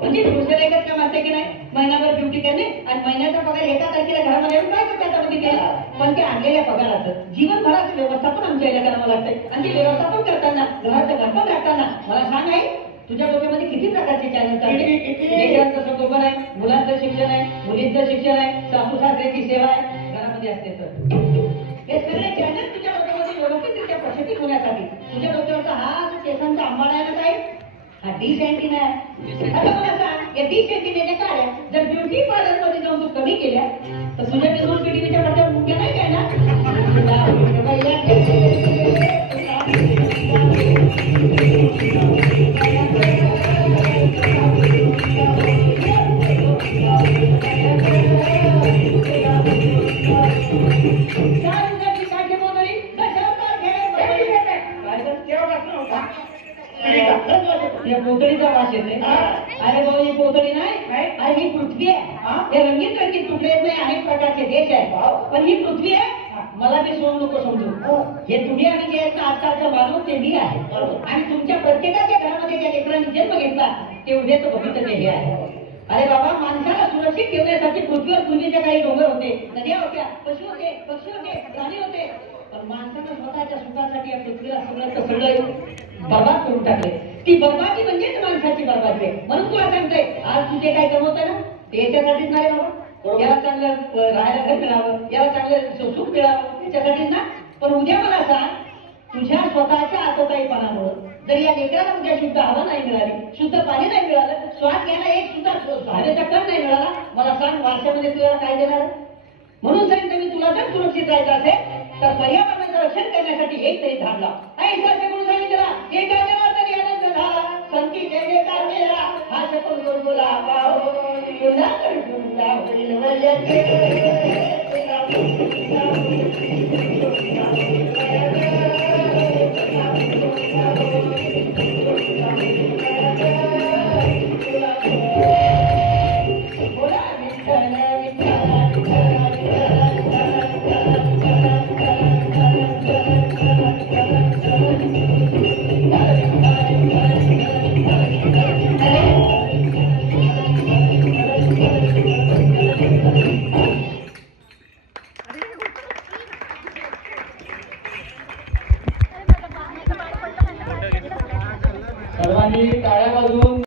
म्हणजे दुसऱ्या एकच काम असते की नाही महिनाभर ड्युटी करणे आणि महिन्याचा पगार एका तारखेला घरामध्ये येऊन काय करतात त्यामध्ये केला. पण ते आणलेल्या पगाराचं जीवनभराचं व्यवस्थापन आमच्या याला करावं लागतंय. आणि ते व्यवस्थापन करताना घराचं घरपण राखताना मला सांग आहे तुझ्या डोक्यामध्ये किती प्रकारचे चॅनल चालते. लेकरांचं संगोपन आहे, मुलांचं शिक्षण आहे, मुलींचं शिक्षण आहे, सासू सासऱ्याची सेवा आहे घरामध्ये असते. तर हे सगळे चॅनल तुझ्या डोक्यामध्ये व्यवस्थितरित्या प्रक्षेपित होण्यासाठी तुझ्या डोक्यावरचा हा जो केसांचा आंबाडा आहे ना साहेब हा डिसेंटिन आहे. आता मला सांग या डिसेंटिनेच्या काय जर ब्युटी पार्लर मध्ये जाऊन तू कमी केल्या तर तुझ्या दोन पिढीच्या पडद्यावर मुख्य नाही काय ना. पोतळीचा वास येते. अरे भाऊ ही पोतळी नाही, अरे ही पृथ्वी आहे. हे रंगीत रंगीत तुकडे येत नाही, अनेक प्रकारचे देश आहेत पण ही पृथ्वी आहे. मला ते सोडू नको समजू. हे तुम्ही आणि जे आजकालचा माणूस ते मी आहे. आणि तुमच्या प्रत्येकाच्या घरामध्ये ज्या लेकरांनी जन्म घेतला ते उद्याच भविष्य हे आहे. अरे बाबा माणसाला सुरक्षित ठेवण्यासाठी पृथ्वीवर पूर्वीचे काही डोंगर होते, नद्या होत्या, पशु होते, पक्षी होते, प्राणी होते. पण माणसानं स्वतःच्या सुखासाठी या पृथ्वीला सगळं बर्बाद करून टाकले. ती बर्बादी म्हणजेच माणसाची बर्बादी आहे. म्हणून तुला सांगतोय आज तुझे काय कमवतोय ना ते याच्यासाठीच नाही बाबा. याला चांगलं राहायला घर मिळावं, याला चांगलं सुख मिळावं त्याच्यासाठीच ना. पण उद्या मला सांग तुझ्या स्वतःच्या आतोताईपणामुळे जर या लेकराला उद्या शुद्ध हवा नाही मिळाली, शुद्ध पाणी नाही मिळालं, श्वास घ्यायला एक सुद्धा हवेचा कण नाही मिळाला, मला सांग वारशामध्ये तुला काय देणार. म्हणून सांगितलं मी तुला जर सुरक्षित राहायचं असेल तर पर्यावरणाचं रक्षण करण्यासाठी एक तरी झाड लाव. म्हणून सांगितलं एक आनंद झाला संती जय जयकार मेरा हा सकल गुरगुला पाहो पुन्हा होईल